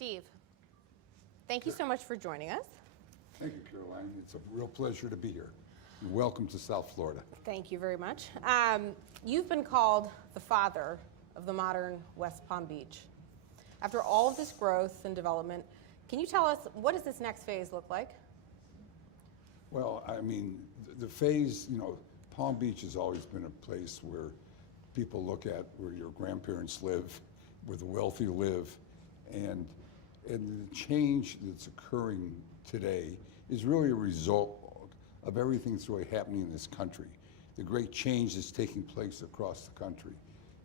Steve, thank you so much for joining us. Thank you, Caroline. It's a real pleasure to be here. And welcome to South Florida. Thank you very much. You've been called the father of the modern West Palm Beach. After all of this growth and development, can you tell us, what does this next phase look like? Well, I mean, the phase, Palm Beach has always been a place where people look at where your grandparents live, where the wealthy live, and the change that's occurring today is really a result of everything that's really happening in this country. The great change that's taking place across the country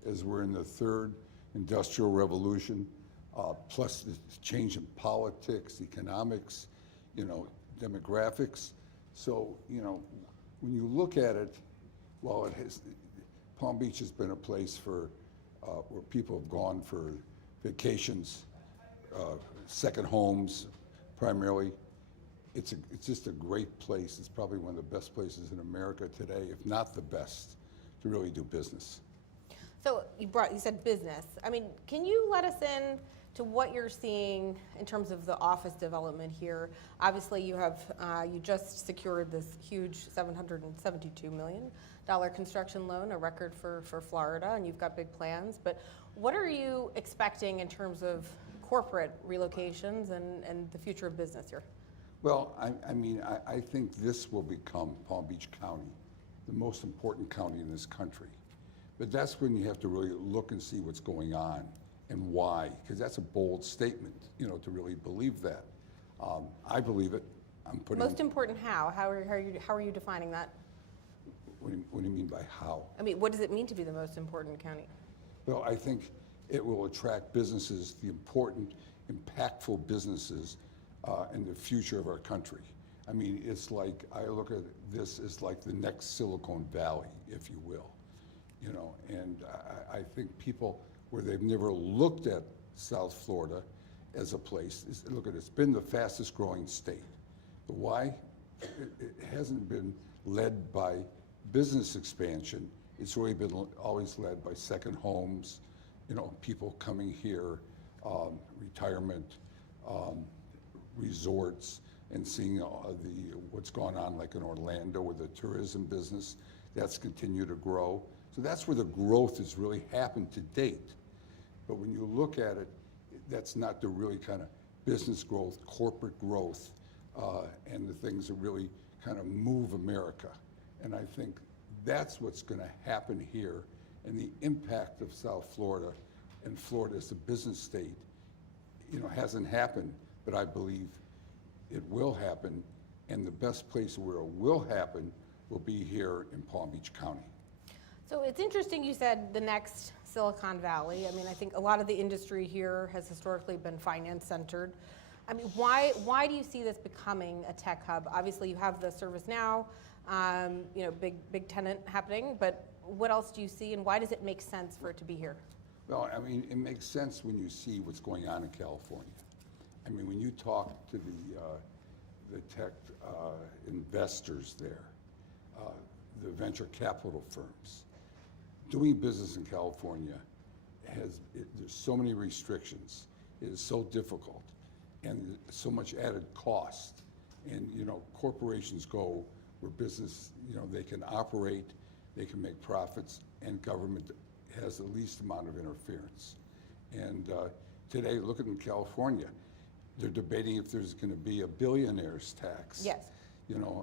as we're in the third industrial revolution, plus the change in politics, economics, demographics. So, when you look at it, while Palm Beach has been a place for where people have gone for vacations, second homes, primarily. It's just a great place. It's probably one of the best places in America today, if not the best, to really do business. So you said business. I mean, can you let us in to what you're seeing in terms of the office development here? Obviously, you just secured this huge $772 million construction loan, a record for Florida, and you've got big plans. But what are you expecting in terms of corporate relocations and the future of business here? Well, I think this will become Palm Beach County, the most important county in this country. But that's when you have to really look and see what's going on and why, because that's a bold statement, to really believe that. I believe it. Most important how? How are you defining that? What do you mean by how? I mean, what does it mean to be the most important county? Well, I think it will attract businesses, the important, impactful businesses in the future of our country. I mean, it's like, I look at this as like the next Silicon Valley, if you will. And I think people, where they've never looked at South Florida as a place, look at it, it's been the fastest growing state. But why? It hasn't been led by business expansion. It's really been always led by second homes, people coming here, retirement, resorts, and seeing what's going on like in Orlando with the tourism business. That's continued to grow. So that's where the growth has really happened to date. But when you look at it, that's not the really kind of business growth, corporate growth, and the things that really kind of move America. And I think that's what's going to happen here, and the impact of South Florida and Florida as a business state, hasn't happened, but I believe it will happen, and the best place where it will happen will be here in Palm Beach County. So it's interesting you said the next Silicon Valley. I mean, I think a lot of the industry here has historically been finance centered. I mean, why do you see this becoming a tech hub? Obviously, you have the ServiceNow, big tenant happening, but what else do you see, and why does it make sense for it to be here? Well, I mean, it makes sense when you see what's going on in California. I mean, when you talk to the tech investors there, the venture capital firms, doing business in California there's so many restrictions. It is so difficult, and so much added cost. And corporations go where business, they can operate, they can make profits, and government has the least amount of interference. And today, looking in California, they're debating if there's going to be a billionaire's tax. Yes.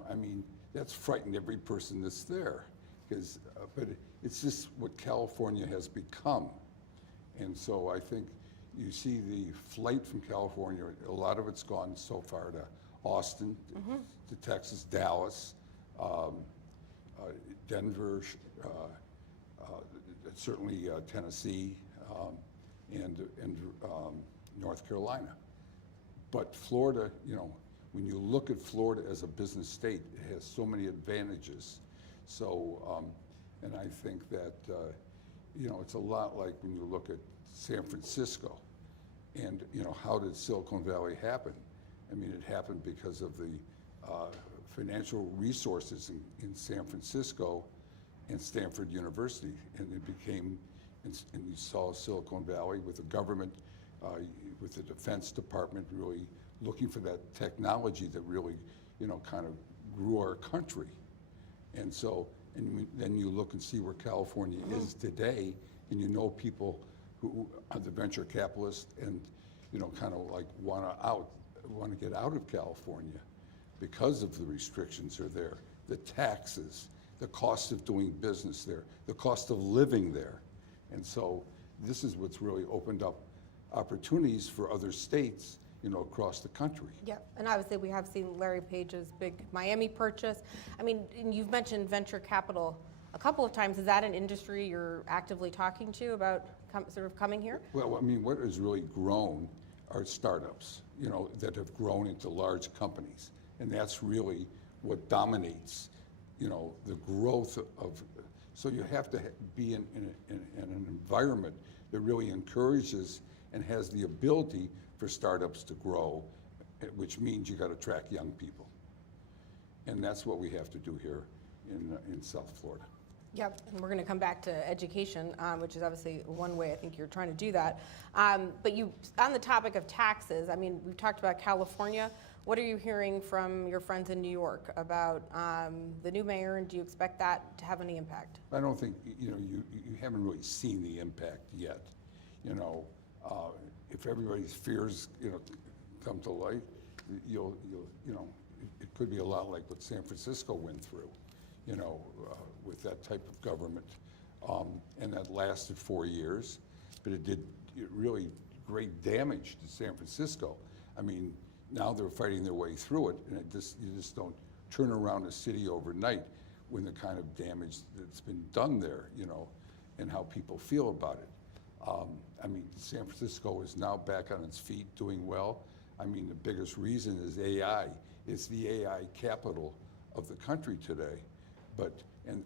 I mean, that's frightened every person that's there, but it's just what California has become. And so I think you see the flight from California, a lot of it's gone so far to Austin, to Texas, Dallas, Denver, certainly Tennessee, and North Carolina. But Florida, when you look at Florida as a business state, it has so many advantages. So, and I think that, it's a lot like when you look at San Francisco and, how did Silicon Valley happen? I mean, it happened because of the financial resources in San Francisco and Stanford University. And it became, and you saw Silicon Valley with the government with the Defense Department really looking for that technology that really, kind of grew our country. And so, then you look and see where California is today, and people who are the venture capitalists and, kind of like want to get out of California because of the restrictions are there, the taxes, the cost of doing business there, the cost of living there. And so this is what's really opened up opportunities for other states, across the country. Yeah, and obviously we have seen Larry Page's big Miami purchase. I mean, and you've mentioned venture capital a couple of times. Is that an industry you're actively talking to about sort of coming here? Well, I mean, what has really grown are startups, that have grown into large companies. And that's really what dominates, the growth of, so you have to be in an environment that really encourages and has the ability for startups to grow, which means you got to attract young people. And that's what we have to do here in South Florida. Yep, and we're going to come back to education, which is obviously one way I think you're trying to do that. But on the topic of taxes, I mean, we've talked about California. What are you hearing from your friends in New York about the new mayor, and do you expect that to have any impact? I don't think, you haven't really seen the impact yet. If everybody's fears, come to light, it could be a lot like what San Francisco went through, with that type of government. And that lasted 4 years, but it did really great damage to San Francisco. I mean, now they're fighting their way through it, and you just don't turn around a city overnight when the kind of damage that's been done there, and how people feel about it. I mean, San Francisco is now back on its feet, doing well. I mean, the biggest reason is AI. It's the AI capital of the country today,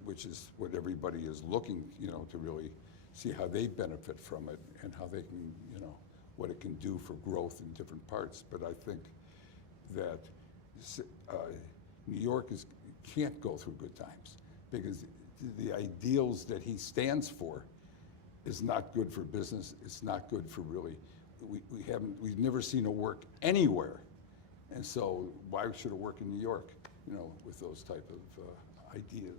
which is what everybody is looking, to really see how they benefit from it and how they can, what it can do for growth in different parts. But I think that New York can't go through good times because the ideals that he stands for is not good for business. It's not good for really, we've never seen it work anywhere. And so why should it work in New York, with those type of ideas?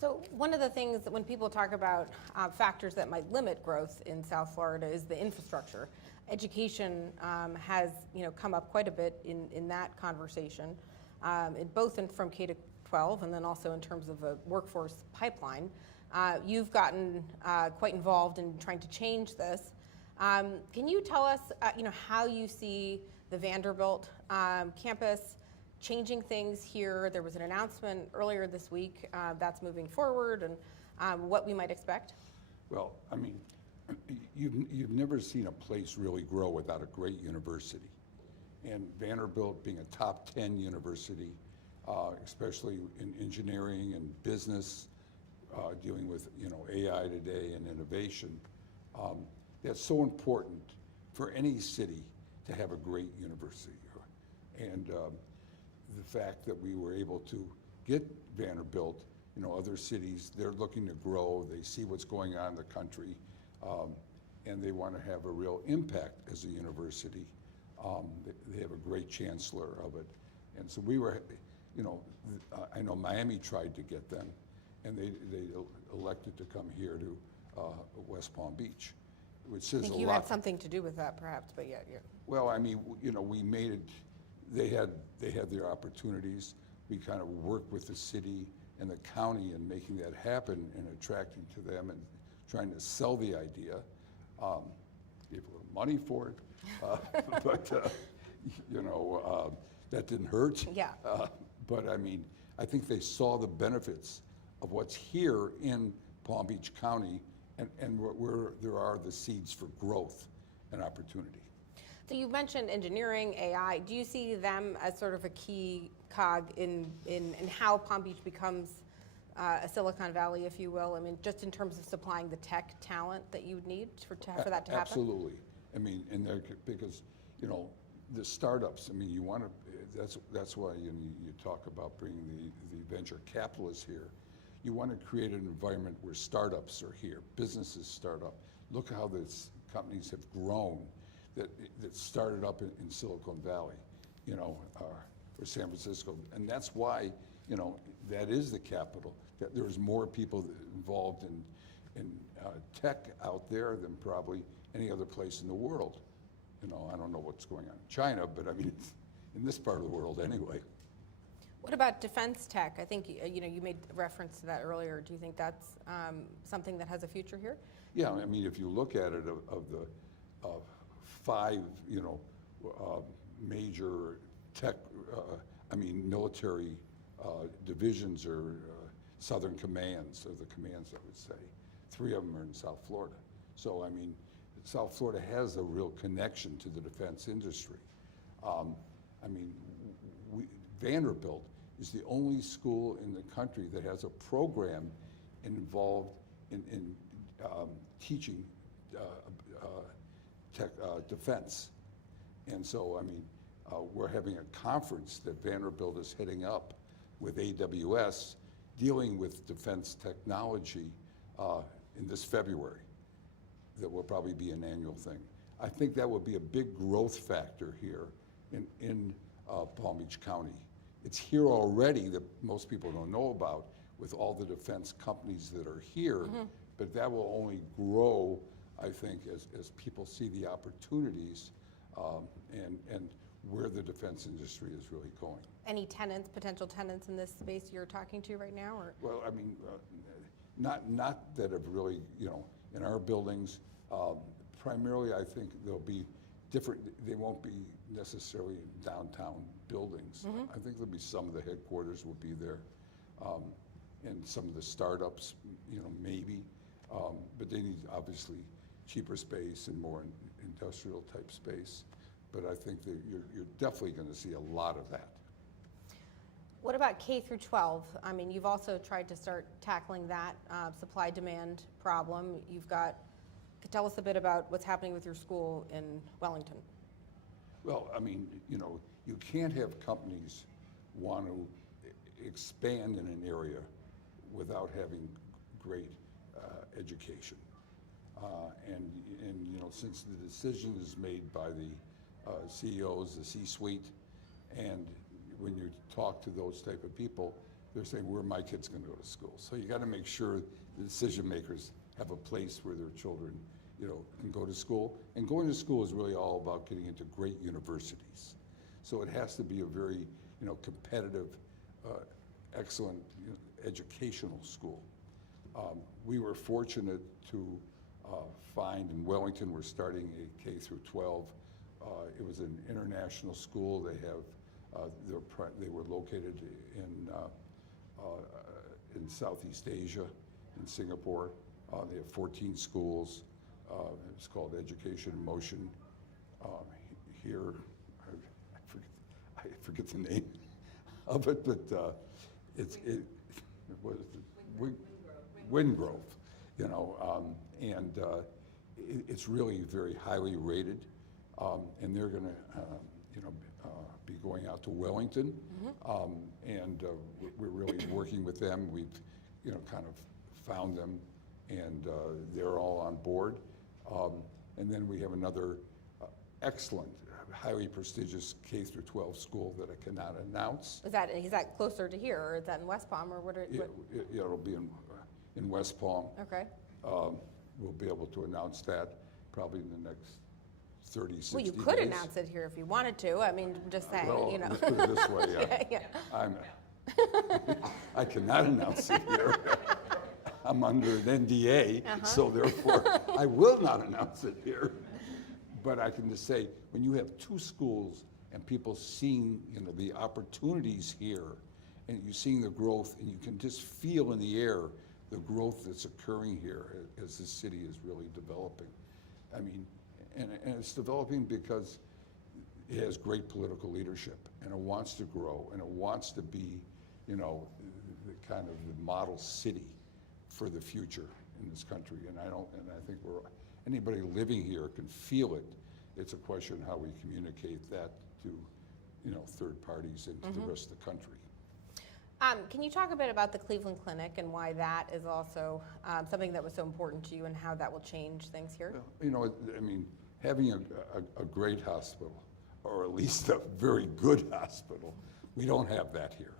So one of the things that when people talk about factors that might limit growth in South Florida is the infrastructure. Education has come up quite a bit in that conversation, from K to 12 and then also in terms of a workforce pipeline. You've gotten quite involved in trying to change this. Can you tell us, how you see the Vanderbilt campus changing things here? There was an announcement earlier this week that's moving forward, and what we might expect. Well, I mean, you've never seen a place really grow without a great university, and Vanderbilt being a top 10 university, especially in engineering and business. Dealing with AI today and innovation, that's so important for any city to have a great university. And the fact that we were able to get Vanderbilt, other cities, they're looking to grow, they see what's going on in the country, and they want to have a real impact as a university. They have a great chancellor of it. And so we were, I know Miami tried to get them, and they elected to come here to West Palm Beach, which says a lot. I think you had something to do with that, perhaps, but yeah. Well, I mean, we made it. They had their opportunities. We kind of worked with the city and the county in making that happen and attracting to them and trying to sell the idea. Gave a little money for it, but that didn't hurt. Yeah. But I mean, I think they saw the benefits of what's here in Palm Beach County and where there are the seeds for growth and opportunity. So you mentioned engineering, AI. Do you see them as sort of a key cog in how Palm Beach becomes a Silicon Valley, if you will? I mean, just in terms of supplying the tech talent that you would need for that to happen? Absolutely. I mean, because, the startups, I mean, you want to, that's why you talk about bringing the venture capitalists here. You want to create an environment where startups are here, businesses start up. Look how these companies have grown that started up in Silicon Valley, you know, or San Francisco. And that's why, you know, that is the capital. That there's more people involved in tech out there than probably any other place in the world. You know, I don't know what's going on in China, but I mean, it's in this part of the world anyway. What about defense tech? I think you know you made reference to that earlier. Do you think that's something that has a future here? Yeah, I mean, if you look at it, of the 5, you know, major tech, military divisions or Southern Commands, or the commands, I would say, 3 of them are in South Florida. So, I mean, South Florida has a real connection to the defense industry. I mean, Vanderbilt is the only school in the country that has a program involved in teaching defense. And so, I mean, we're having a conference that Vanderbilt is heading up with AWS dealing with defense technology in this February. That will probably be an annual thing. I think that would be a big growth factor here in Palm Beach County. It's here already that most people don't know about with all the defense companies that are here, but that will only grow, I think, as people see the opportunities and where the defense industry is really going. Any tenants, potential tenants in this space you're talking to right now, or? Well, I mean, not that have really, you know, in our buildings, primarily I think they'll be different. They won't be necessarily downtown buildings. I think there'll be some of the headquarters will be there, and some of the startups, you know, maybe, but they need obviously cheaper space and more industrial type space. But I think that you're definitely going to see a lot of that. What about K through 12? I mean, you've also tried to start tackling that supply-demand problem. Tell us a bit about what's happening with your school in Wellington. Well, I mean, you know, you can't have companies want to expand in an area without having great education. And you know, since the decision is made by the CEOs, the C-suite, and when you talk to those type of people, they're saying, where are my kids going to go to school? So you got to make sure the decision makers have a place where their children, you know, can go to school. And going to school is really all about getting into great universities. So it has to be a very, you know, competitive, excellent, you know, educational school. We were fortunate to find in Wellington, we're starting a K through 12. It was an international school. They have, they were located in Southeast Asia, in Singapore. They have 14 schools. It's called Education in Motion. Here, I forget the name of it, but what is it? Windgrove, you know, and it's really very highly rated, and they're going to, you know, be going out to Wellington, and we're really working with them. We've, you know, kind of found them, and they're all on board. And then we have another excellent, highly prestigious K through 12 school that I cannot announce. Is that closer to here, or is that in West Palm, or what? It'll be in West Palm. Okay. We'll be able to announce that probably in the next 30, 60 Well, you could days. announce it here if you wanted to. I mean, I'm just saying, Well, you know. let's put it this way. Yeah. I cannot announce it here. I'm under an NDA, so therefore I will not announce it here. But I can just say, when you have 2 schools and people seeing, you know, the opportunities here, and you're seeing the growth, and you can just feel in the air the growth that's occurring here as the city is really developing. I mean, and it's developing because it has great political leadership, and it wants to grow, and it wants to be, you know, the kind of the model city for the future in this country. And I think anybody living here can feel it. It's a question how we communicate that to, you know, third parties and to the rest of the country. Can you talk a bit about the Cleveland Clinic and why that is also something that was so important to you, and how that will change things here? Well, you know, I mean, having a great hospital, or at least a very good hospital, we don't have that here.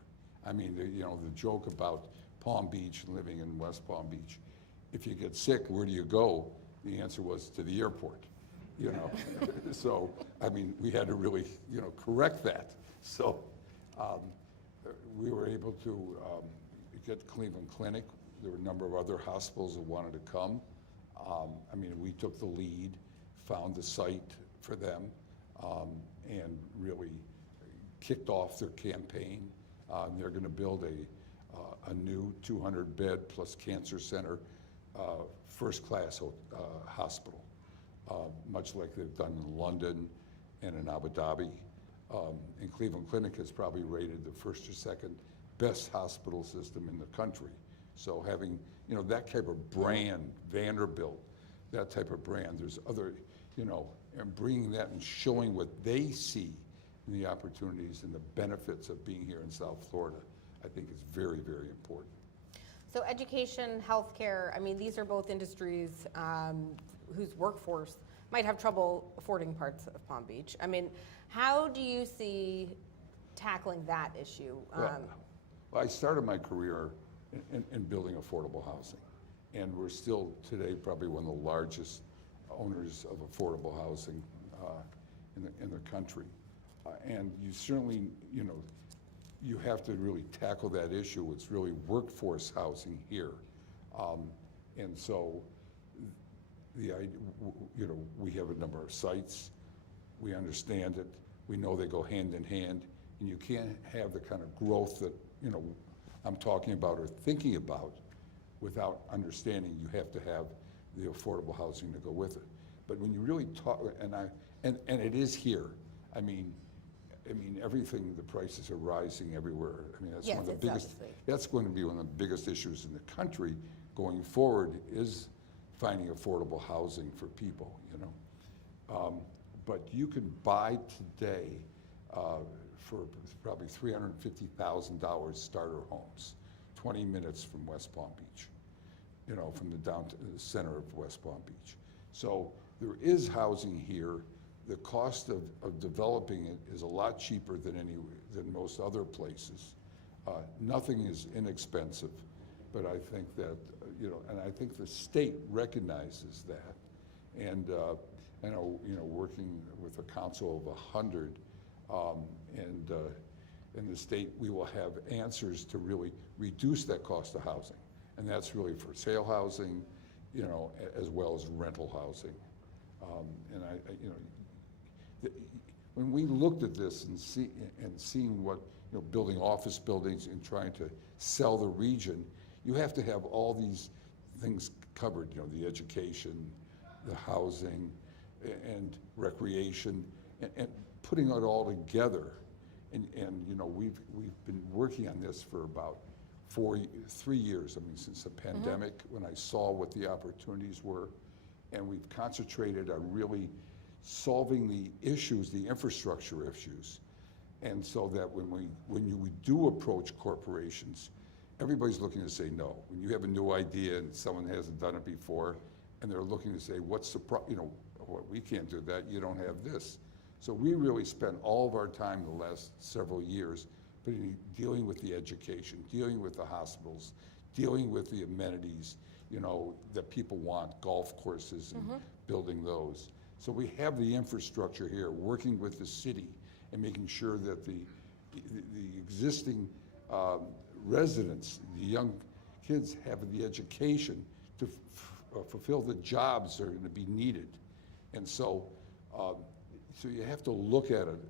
I mean, the joke about Palm Beach, living in West Palm Beach, if you get sick, where do you go? The answer was to the airport, So, I mean, we had to really, correct that. So we were able to get Cleveland Clinic. There were a number of other hospitals that wanted to come. I mean, we took the lead, found the site for them, and really kicked off their campaign. They're going to build a new 200-bed plus cancer center, first-class hospital, much like they've done in London and in Abu Dhabi. And Cleveland Clinic is probably rated the first or second best hospital system in the country. So having, that type of brand, Vanderbilt, that type of brand, there's other, and bringing that and showing what they see in the opportunities and the benefits of being here in South Florida, I think is very, very important. So education, healthcare, I mean, these are both industries whose workforce might have trouble affording parts of Palm Beach. I mean, how do you see tackling that issue? Well, I started my career in building affordable housing, and we're still today probably one of the largest owners of affordable housing in the country. And you certainly, you have to really tackle that issue. It's really workforce housing here. And so, we have a number of sites. We understand it. We know they go hand in hand. And you can't have the kind of growth that, I'm talking about or thinking about without understanding you have to have the affordable housing to go with it. But when you really talk, and it is here. I mean, everything, the prices are rising everywhere. I mean, that's Yes, one of the it's biggest, obviously. that's going to be one of the biggest issues in the country going forward is finding affordable housing for people, But you can buy today for probably $350,000 starter homes, 20 minutes from West Palm Beach, from the center of West Palm Beach. So there is housing here. The cost of developing it is a lot cheaper than most other places. Nothing is inexpensive, but I think that, and I think the state recognizes that. And I know, working with a council of 100, and in the state, we will have answers to really reduce that cost of housing. And that's really for sale housing, as well as rental housing. And when we looked at this and seeing what, building office buildings and trying to sell the region, you have to have all these things covered, the education, the housing, and recreation, and putting it all together. And we've been working on this for about 3 years. I mean, since the pandemic, when I saw what the opportunities were, and we've concentrated on really solving the issues, the infrastructure issues, and so that when we do approach corporations, everybody's looking to say no. When you have a new idea and someone hasn't done it before, and they're looking to say, what's the well, we can't do that. You don't have this. So we really spent all of our time the last several years dealing with the education, dealing with the hospitals, dealing with the amenities, that people want, golf courses and building those. So we have the infrastructure here, working with the city and making sure that the existing residents, the young kids, have the education to fulfill the jobs that are going to be needed. And so, so you have to look at it,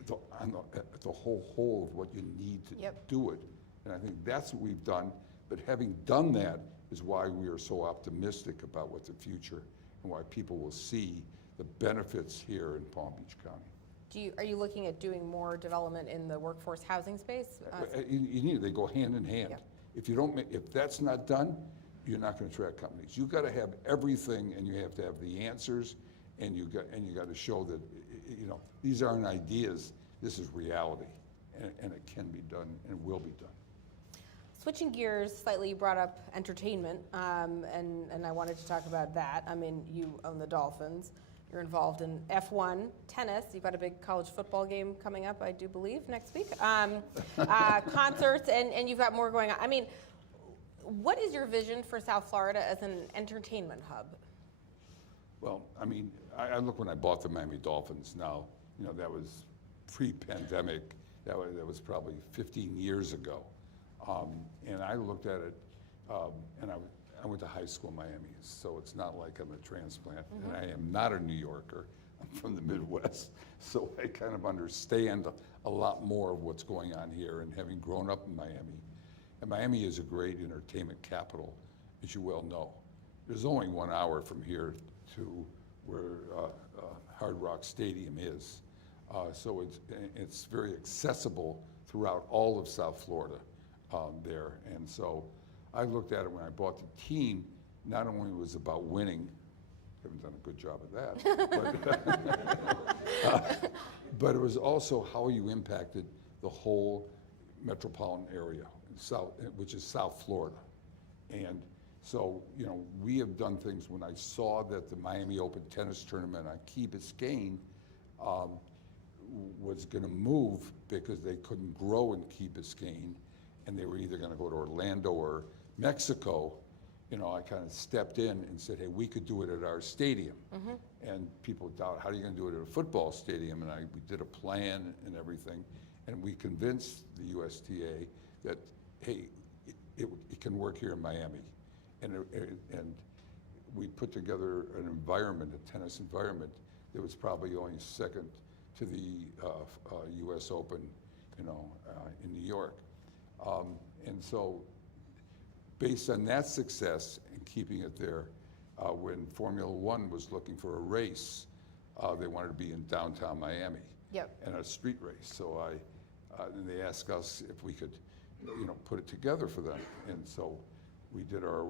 at the whole of what you need to do it. And I think that's what we've done. But having done that is why we are so optimistic about what the future and why people will see the benefits here in Palm Beach County. Are you looking at doing more development in the workforce housing space? You need, they go hand in hand. Yeah. If that's not done, you're not going to attract companies. You've got to have everything, and you have to have the answers, and you got to show that these aren't ideas. This is reality, and it can be done and will be done. Switching gears slightly, you brought up entertainment, and I wanted to talk about that. I mean, you own the Dolphins. You're involved in F1, tennis. You've got a big college football game coming up, I do believe, next week. Concerts, and you've got more going on. I mean, what is your vision for South Florida as an entertainment hub? Well, I mean, I look when I bought the Miami Dolphins now, that was pre-pandemic. That was probably 15 years ago. And I looked at it, and I went to high school in Miami, so it's not like I'm a transplant. And I am not a New Yorker. I'm from the Midwest, so I kind of understand a lot more of what's going on here, and having grown up in Miami. And Miami is a great entertainment capital, as you well know. There's only 1 hour from here to where Hard Rock Stadium is. So it's very accessible throughout all of South Florida there. And so I looked at it when I bought the team, not only was it about winning, haven't done a good job of that, but it was also how you impacted the whole metropolitan area, which is South Florida. And so, we have done things. When I saw that the Miami Open tennis tournament on Key Biscayne was going to move because they couldn't grow in Key Biscayne, and they were either going to go to Orlando or Mexico, I kind of stepped in and said, hey, we could do it at our stadium. And people doubt, how are you going to do it at a football stadium? And we did a plan and everything, and we convinced the USTA that, hey, it can work here in Miami. And we put together an environment, a tennis environment, that was probably only second to the U.S. Open, in New York. And so, based on that success and keeping it there, when Formula One was looking for a race, they wanted to be in downtown Miami. Yep. And a street race. So and they asked us if we could, put it together for them. And so we did our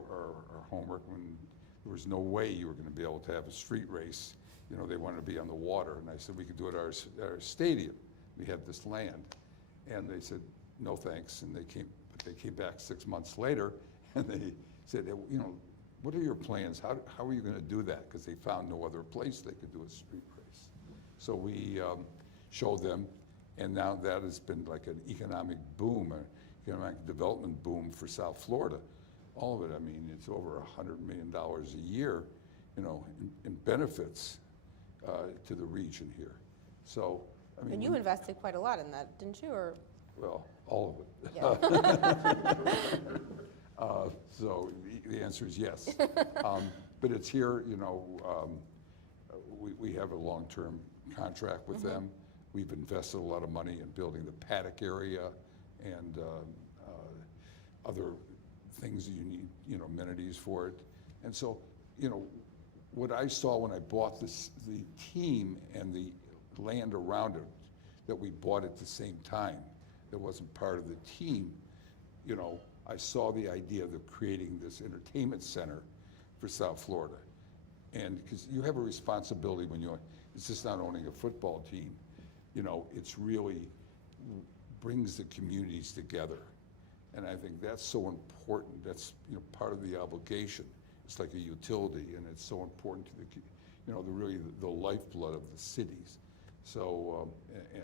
homework. When there was no way you were going to be able to have a street race, they wanted to be on the water. And I said, we could do it at our stadium. We have this land. And they said, no thanks. And they came back 6 months later, and they said, what are your plans? How are you going to do that? Because they found no other place they could do a street race. So we showed them, and now that has been like an economic boom, an economic development boom for South Florida. All of it, I mean, it's over $100 million a year, in benefits to the region here. So, I mean. And you invested quite a lot in that, didn't you? Or? Well, all of it. Yeah. So the answer is yes. But it's here, we have a long-term contract with them. We've invested a lot of money in building the paddock area and other things that you need, amenities for it. And so, what I saw when I bought the team and the land around it, that we bought at the same time, that wasn't part of the team, I saw the idea of creating this entertainment center for South Florida. And because you have a responsibility when it's just not owning a football team, it's really brings the communities together. And I think that's so important. That's, part of the obligation. It's like a utility, and it's so important to the lifeblood of the cities. So,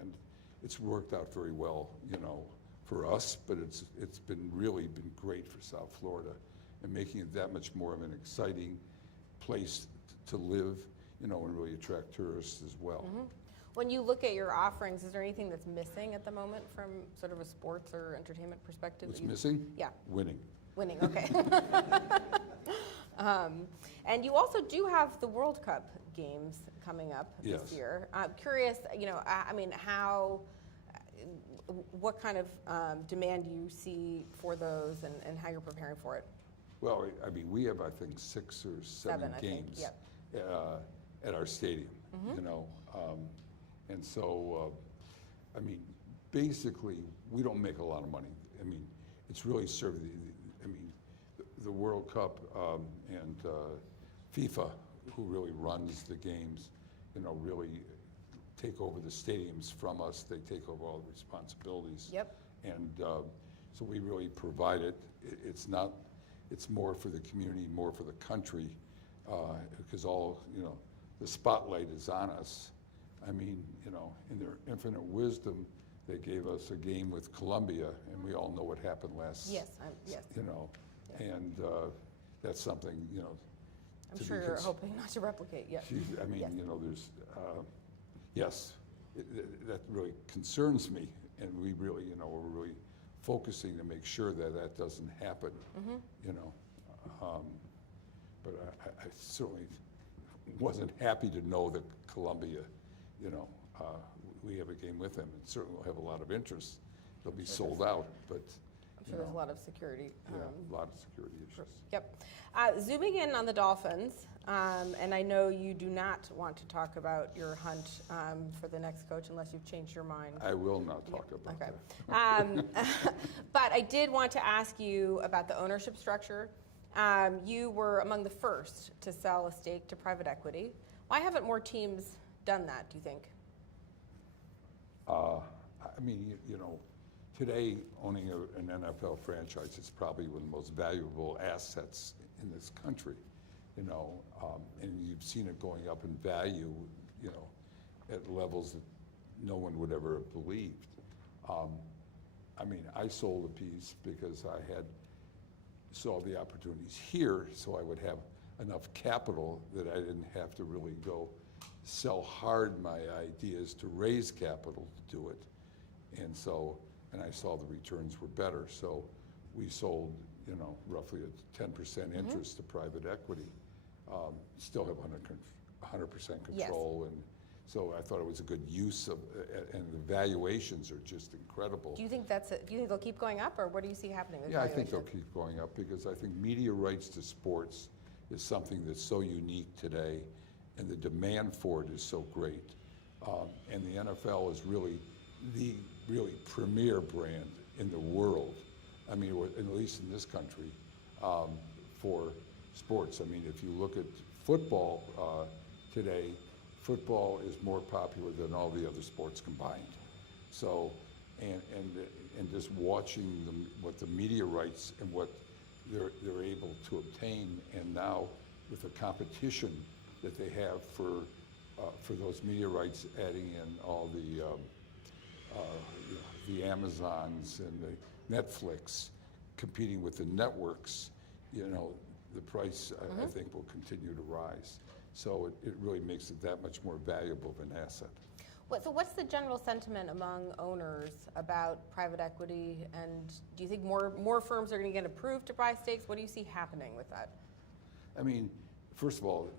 and it's worked out very well, for us, but it's really been great for South Florida, and making it that much more of an exciting place to live, and really attract tourists as well. When you look at your offerings, is there anything that's missing at the moment from sort of a sports or entertainment perspective? What's missing? Yeah. Winning. Winning, okay. And you also do have the World Cup games coming up this year. I'm curious, what kind of demand you see for those, and how you're preparing for it? Well, I mean, we have, I think, 6 or 7 games at our stadium, and so, I mean, basically, we don't make a lot of money. I mean, it's really served the World Cup and FIFA, who really runs the games, really take over the stadiums from us. They take over all the responsibilities. Yep. And So we really provide it. It's not, it's more for the community, more for the country, because all, the spotlight is on us. I mean, in their infinite wisdom, they gave us a game with Colombia, and we all know what happened last. Yes, yes. And that's something, I'm sure you're hoping not to replicate, yes. I mean, Yes. There's, yes, that really concerns me, and we really, we're really focusing to make sure that that doesn't happen, But I certainly wasn't happy to know that Colombia, we have a game with them, and certainly will have a lot of interest. They'll be sold out, but. I'm sure there's a lot of security. A lot of security issues. Yep. Zooming in on the Dolphins, and I know you do not want to talk about your hunt for the next coach unless you've changed your mind. I will not talk about Okay. that. But I did want to ask you about the ownership structure. You were among the first to sell a stake to private equity. Why haven't more teams done that, do you think? I mean, today owning an NFL franchise is probably one of the most valuable assets in this country, and you've seen it going up in value, at levels that no one would ever have believed. I mean, I sold a piece because I saw the opportunities here, so I would have enough capital that I didn't have to really go sell hard my ideas to raise capital to do it. And I saw the returns were better. So we sold, roughly a 10% interest to private equity. Still have 100% control. Yes. And so I thought it was a good use of, and the valuations are just incredible. Do you think do you think they'll keep going up, or what do you see happening with Yeah, I think valuations? they'll keep going up because I think media rights to sports is something that's so unique today, and the demand for it is so great. And the NFL is really the premier brand in the world. I mean, or at least in this country, for sports. I mean, if you look at football today, football is more popular than all the other sports combined. So, and just watching what the media rights and what they're able to obtain, and now with the competition that they have for those media rights, adding in all the Amazons and the Netflix, competing with the networks, the price I think will continue to rise. So it really makes it that much more valuable of an asset. So what's the general sentiment among owners about private equity, and do you think more firms are going to get approved to buy stakes? What do you see happening with that? I mean, first of all,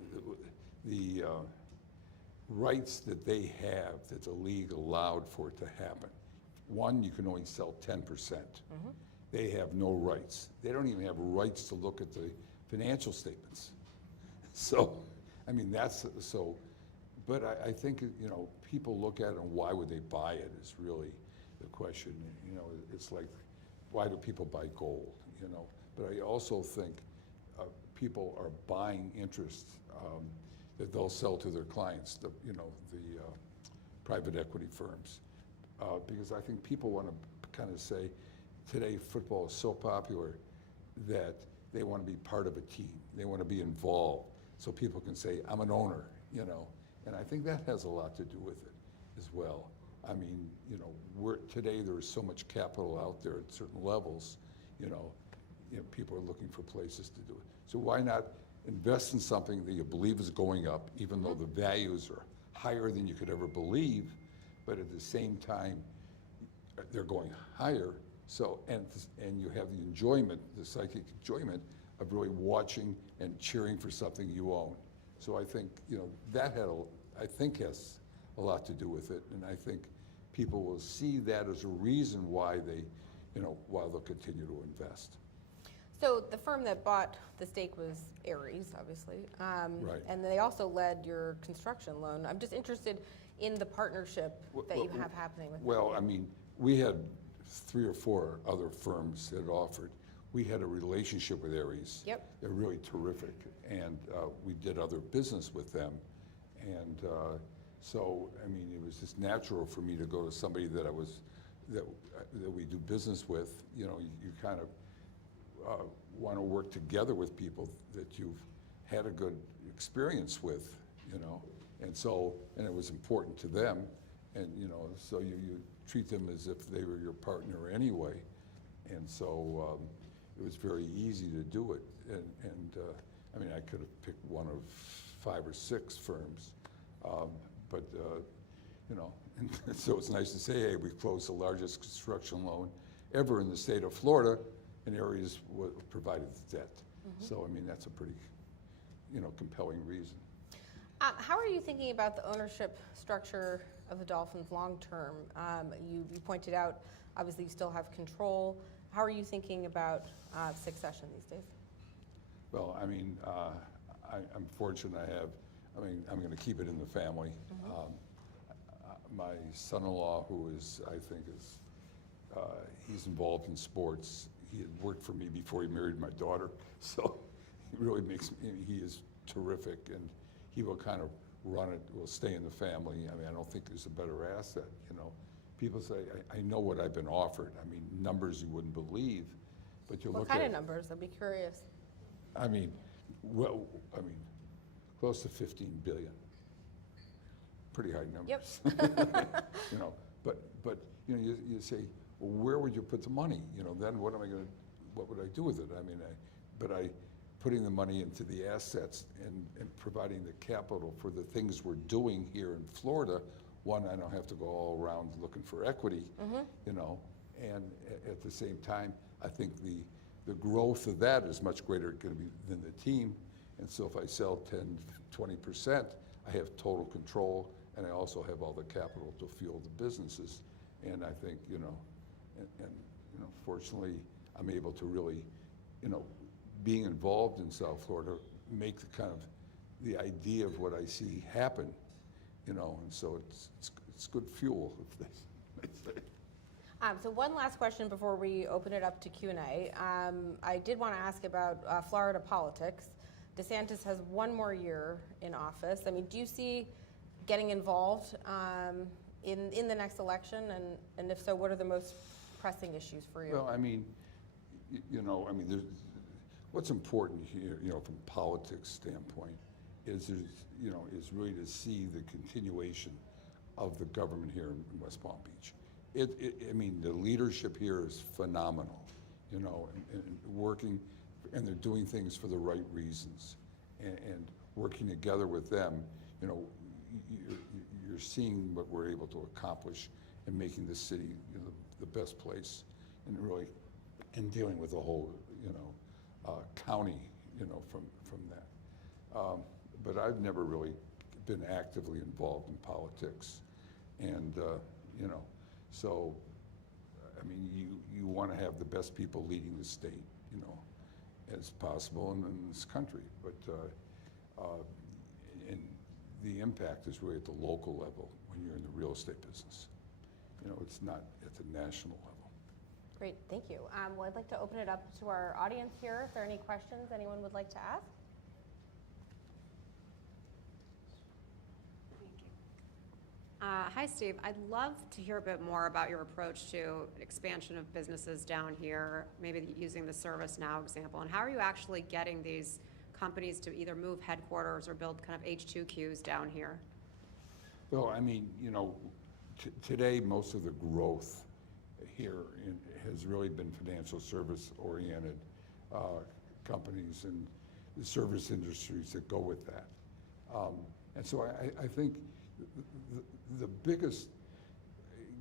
the rights that they have, that the league allowed for it to happen. One, you can only sell 10%. They have no rights. They don't even have rights to look at the financial statements. So, I mean, but I think, people look at it and why would they buy it is really the question. It's like, why do people buy gold, But I also think people are buying interest that they'll sell to their clients, the private equity firms. Because I think people want to kind of say, today football is so popular that they want to be part of a team. They want to be involved. So people can say, I'm an owner, And I think that has a lot to do with it as well. I mean, today there is so much capital out there at certain levels, people are looking for places to do it. So why not invest in something that you believe is going up, even though the values are higher than you could ever believe, but at the same time, they're going higher. So, and you have the enjoyment, the psychic enjoyment of really watching and cheering for something you own. So I think, that has a lot to do with it, and I think people will see that as a reason why why they'll continue to invest. So the firm that bought the stake was Ares, obviously. Right. And they also led your construction loan. I'm just interested in the partnership that you have happening with them. Well, I mean, we had 3 or 4 other firms that offered. We had a relationship with Ares. Yep. They're really terrific, and we did other business with them. And so, I mean, it was just natural for me to go to somebody that I was that we do business with, you kind of want to work together with people that you've had a good experience with, and it was important to them, and so you treat them as if they were your partner anyway, and so it was very easy to do it, and I mean, I could have picked one of 5 or 6 firms, but and so it's nice to say, hey, we've closed the largest construction loan ever in the state of Florida, and Ares provided the debt. So I mean, that's a pretty compelling reason. How are you thinking about the ownership structure of the Dolphins long term? You pointed out, obviously, you still have control. How are you thinking about succession these days? Well, I mean, I'm fortunate I'm going to keep it in the family. My son-in-law, who is, I think he's involved in sports. He had worked for me before he married my daughter, so he really he is terrific, and he will kind of run it, will stay in the family. I mean, I don't think there's a better asset, People say, I know what I've been offered. I mean, numbers you wouldn't believe, but you look at... What kind of numbers? I'd be curious. I mean, close to 15 billion. Pretty high numbers. Yep. But you say, well, where would you put the money? Then what would I do with it? I mean, putting the money into the assets and providing the capital for the things we're doing here in Florida. One, I don't have to go all around looking for equity, and at the same time, I think the growth of that is much greater going to be than the team. And so if I sell 10, 20%, I have total control, and I also have all the capital to fuel the businesses. And I think, fortunately, I'm able to really, being involved in South Florida, make the idea of what I see happen, and so it's good fuel, if they say. So one last question before we open it up to Q&A. I did want to ask about Florida politics. DeSantis has 1 more year in office. I mean, do you see getting involved in the next election? And if so, what are the most pressing issues for you? Well, I mean, what's important here, from a politics standpoint, is really to see the continuation of the government here in West Palm Beach. I mean, the leadership here is phenomenal, and working, and they're doing things for the right reasons, and working together with them, you're seeing what we're able to accomplish in making this city the best place, and really, and dealing with the whole, county, from that. But I've never really been actively involved in politics, and so, I mean, you want to have the best people leading the state, as possible in this country. But and the impact is really at the local level when you're in the real estate business. It's not at the national level. Great, thank you. Well, I'd like to open it up to our audience here. If there are any questions anyone would like to ask. Hi, Steve. I'd love to hear a bit more about your approach to expansion of businesses down here, maybe using the ServiceNow example, and how are you actually getting these companies to either move headquarters or build kind of H2Qs down here? Well, I mean, today most of the growth here has really been financial service-oriented companies and the service industries that go with that. And so I think the biggest,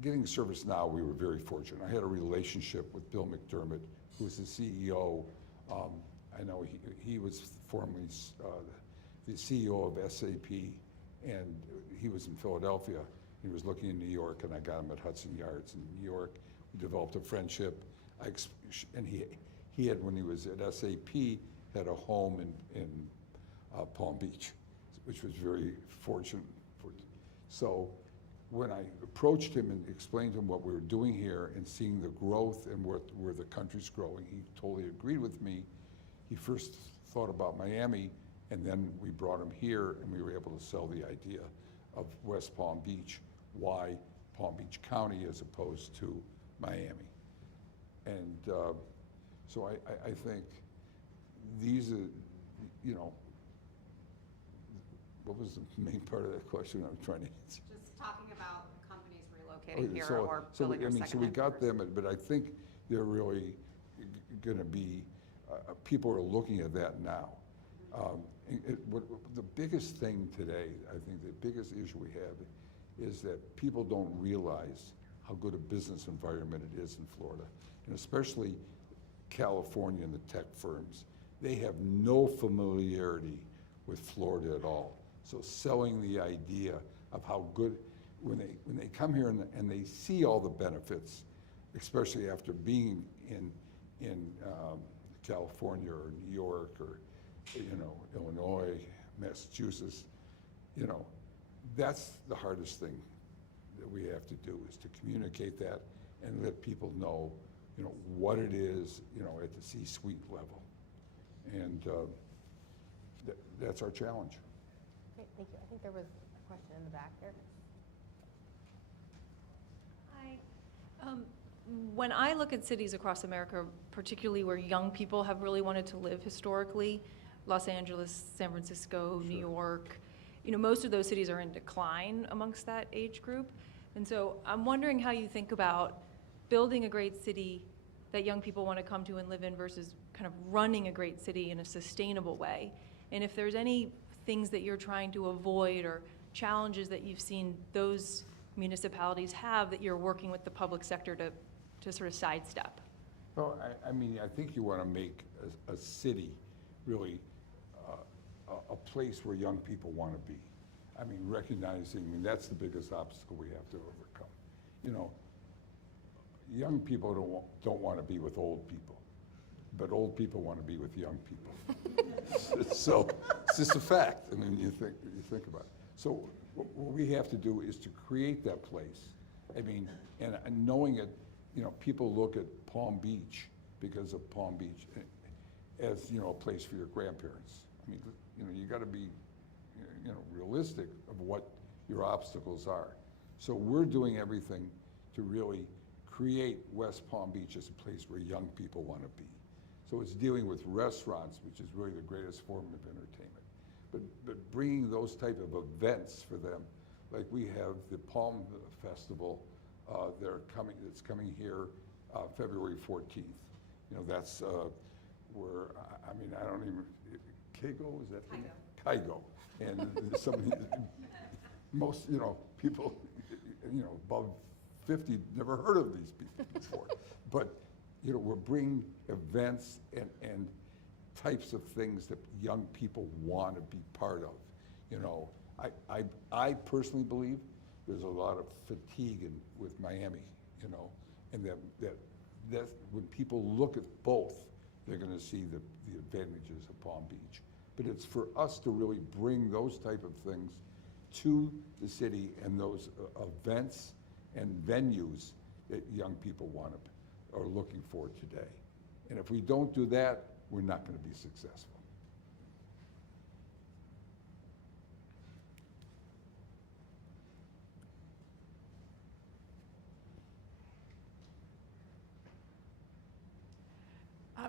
getting ServiceNow, we were very fortunate. I had a relationship with Bill McDermott, who was the CEO. I know he was formerly the CEO of SAP, and he was in Philadelphia. He was looking in New York, and I got him at Hudson Yards in New York. We developed a friendship. And he had, when he was at SAP, had a home in Palm Beach, which was very fortunate. So when I approached him and explained to him what we were doing here and seeing the growth and where the country's growing, he totally agreed with me. He first thought about Miami, and then we brought him here, and we were able to sell the idea of West Palm Beach. Why Palm Beach County as opposed to Miami. And so I think these are, you know, what was the main part of that question I was trying to answer? Just talking about companies relocating here So- or so building their second So we got headquarters. them, but I think they're really going to be, people are looking at that now. The biggest thing today, I think the biggest issue we have is that people don't realize how good a business environment it is in Florida, and especially California and the tech firms. They have no familiarity with Florida at all. So selling the idea of how good, when they come here and they see all the benefits, especially after being in California or New York or, you know, Illinois, Massachusetts, you know, that's the hardest thing that we have to do, is to communicate that and let people know, you know, what it is, you know, at the C-suite level. And that's our challenge. Great, thank you. I think there was a question in the back there. Hi. When I look at cities across America, particularly where young people have really wanted to live historically, Los Angeles, San Francisco, New York, you know, most of those cities are in decline amongst that age group. And so I'm wondering how you think about building a great city that young people want to come to and live in versus kind of running a great city in a sustainable way. And if there's any things that you're trying to avoid or challenges that you've seen those municipalities have that you're working with the public sector to sort of sidestep. Well, I mean, I think you want to make a city really a place where young people want to be. I mean, recognizing, I mean, that's the biggest obstacle we have to overcome. You know, young people don't want to be with old people, but old people want to be with young people. So it's just a fact. I mean, you think about it. So what we have to do is to create that place. I mean, and knowing it, you know, people look at Palm Beach because of Palm Beach as, you know, a place for your grandparents. I mean, you know, you got to be, you know, realistic of what your obstacles are. So we're doing everything to really create West Palm Beach as a place where young people want to be. So it's dealing with restaurants, which is really the greatest form of entertainment. But bringing those type of events for them, like we have the Palm Festival, that's coming here February 14th. You know, that's where, I mean, I don't even, Kago, is that? Kygo. And most, you know, people, you know, above 50 never heard of these people before. But, you know, we're bringing events and types of things that young people want to be part of. You know, I personally believe there's a lot of fatigue with Miami, you know, and that when people look at both, they're going to see the advantages of Palm Beach. But it's for us to really bring those type of things to the city and those events and venues that young people are looking for today. And if we don't do that, we're not going to be successful.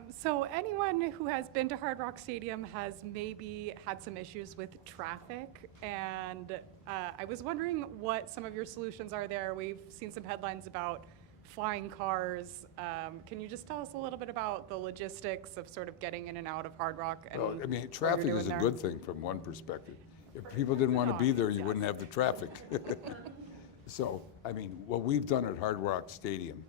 So anyone who has been to Hard Rock Stadium has maybe had some issues with traffic, and I was wondering what some of your solutions are there. We've seen some headlines about flying cars. Can you just tell us a little bit about the logistics of sort of getting in and out of Hard Rock? And Well, I mean, what traffic you're is a doing good thing from one perspective. If people didn't want to be there, you wouldn't have the traffic. So, I mean, what we've done at Hard Rock Stadium,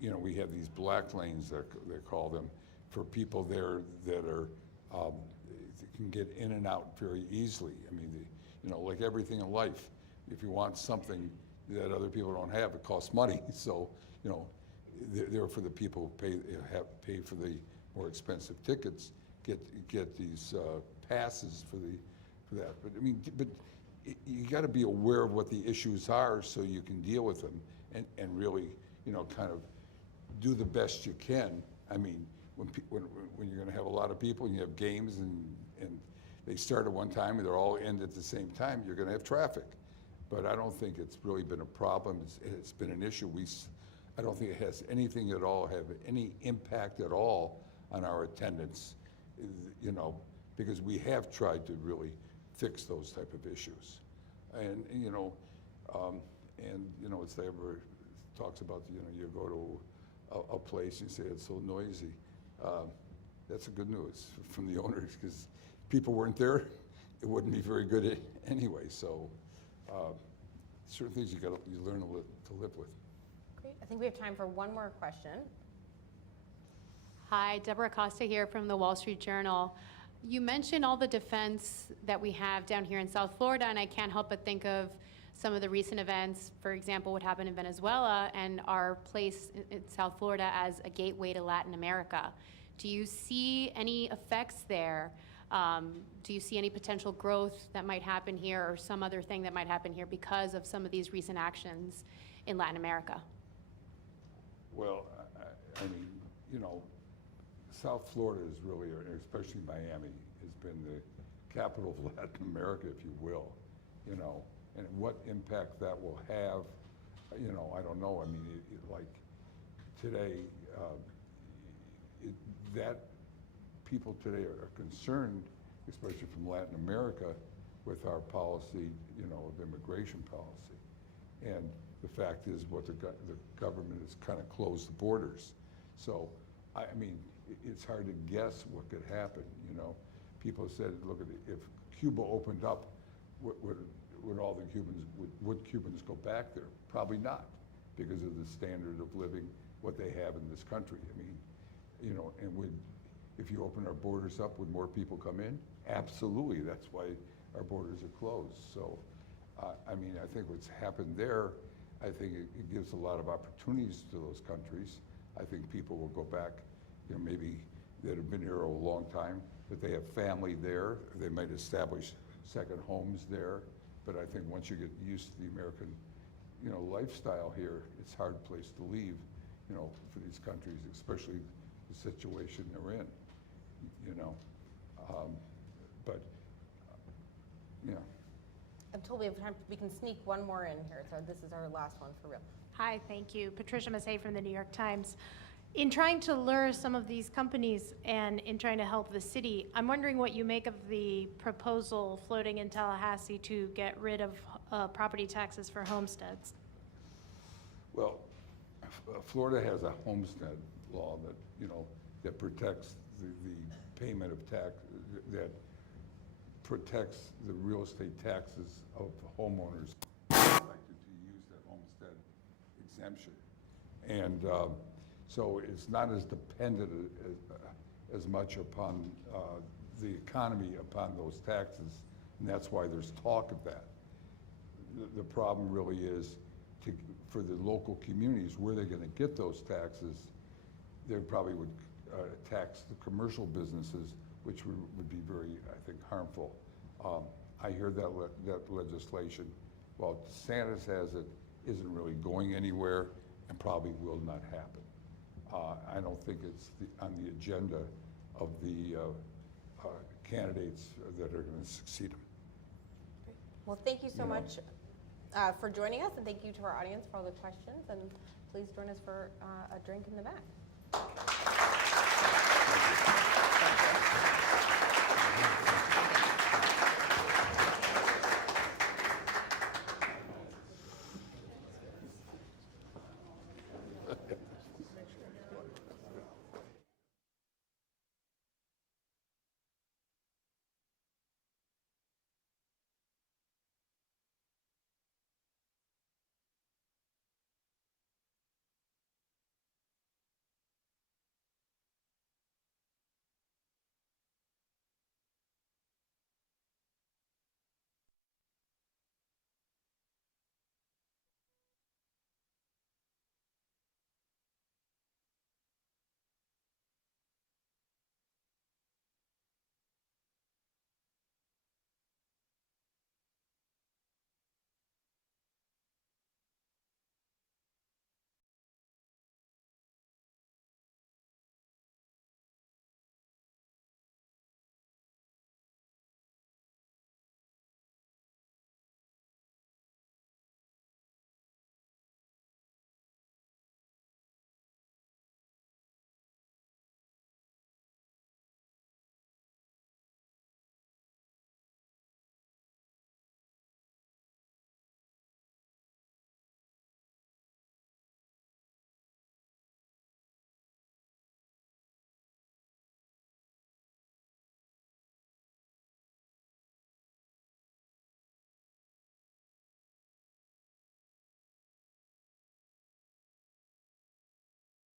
you know, we have these black lanes, they call them, for people there that are, can get in and out very easily. I mean, you know, like everything in life, if you want something that other people don't have, it costs money. So, you know, they're for the people who pay for the more expensive tickets, get these passes for that. But I mean, you got to be aware of what the issues are so you can deal with them and really, you know, kind of do the best you can. I mean, when you're going to have a lot of people and you have games and they start at one time and they're all end at the same time, you're going to have traffic. But I don't think it's really been a problem. It's been an issue. I don't think it has anything at all, have any impact at all on our attendance, you know, because we have tried to really fix those type of issues. And, you know, it's ever talks about, you know, you go to a place, you say it's so noisy. That's a good news from the owners, because people weren't there, it wouldn't be very good anyway. So certain things you learn to live with. Great. I think we have time for one more question. Hi, Deborah Costa here from the Wall Street Journal. You mentioned all the defense that we have down here in South Florida, and I can't help but think of some of the recent events, for example, what happened in Venezuela, and our place in South Florida as a gateway to Latin America. Do you see any effects there? Do you see any potential growth that might happen here, or some other thing that might happen here because of some of these recent actions in Latin America? Well, I mean, you know, South Florida is really, especially Miami, has been the capital of Latin America, if you will, you know, and what impact that will have, you know, I don't know. I mean, like today, that people today are concerned, especially from Latin America, with our policy, you know, of immigration policy. And the fact is, what the government has kind of closed the borders. So, I mean, it's hard to guess what could happen, you know. People said, look, if Cuba opened up, would all the Cubans, would Cubans go back there? Probably not, because of the standard of living, what they have in this country. I mean, you know, and if you open our borders up, would more people come in? Absolutely, that's why our borders are closed. So, I mean, I think what's happened there, I think it gives a lot of opportunities to those countries. I think people will go back, you know, maybe that have been here a long time, but they have family there. They might establish second homes there. But I think once you get used to the American, you know, lifestyle here, it's a hard place to leave, you know, for these countries, especially the situation they're in, you know. Yeah. I'm told we have time, we can sneak one more in here, so this is our last one for real. Hi, thank you. Patricia Massey from the New York Times. In trying to lure some of these companies and in trying to help the city, I'm wondering what you make of the proposal floating in Tallahassee to get rid of property taxes for homesteads. Well, Florida has a homestead law that, you know, that protects the payment of tax, that protects the real estate taxes of homeowners elected to use that homestead exemption. And so it's not as dependent as much upon the economy upon those taxes, and that's why there's talk of that. The problem really is for the local communities, where they're going to get those taxes. They probably would tax the commercial businesses, which would be very, I think, harmful. I hear that legislation, while DeSantis has it, isn't really going anywhere and probably will not happen. I don't think it's on the agenda of the candidates that are going to succeed him. Well, thank you so You know. much for joining us, and thank you to our audience for all the questions, and please join us for a drink in the back.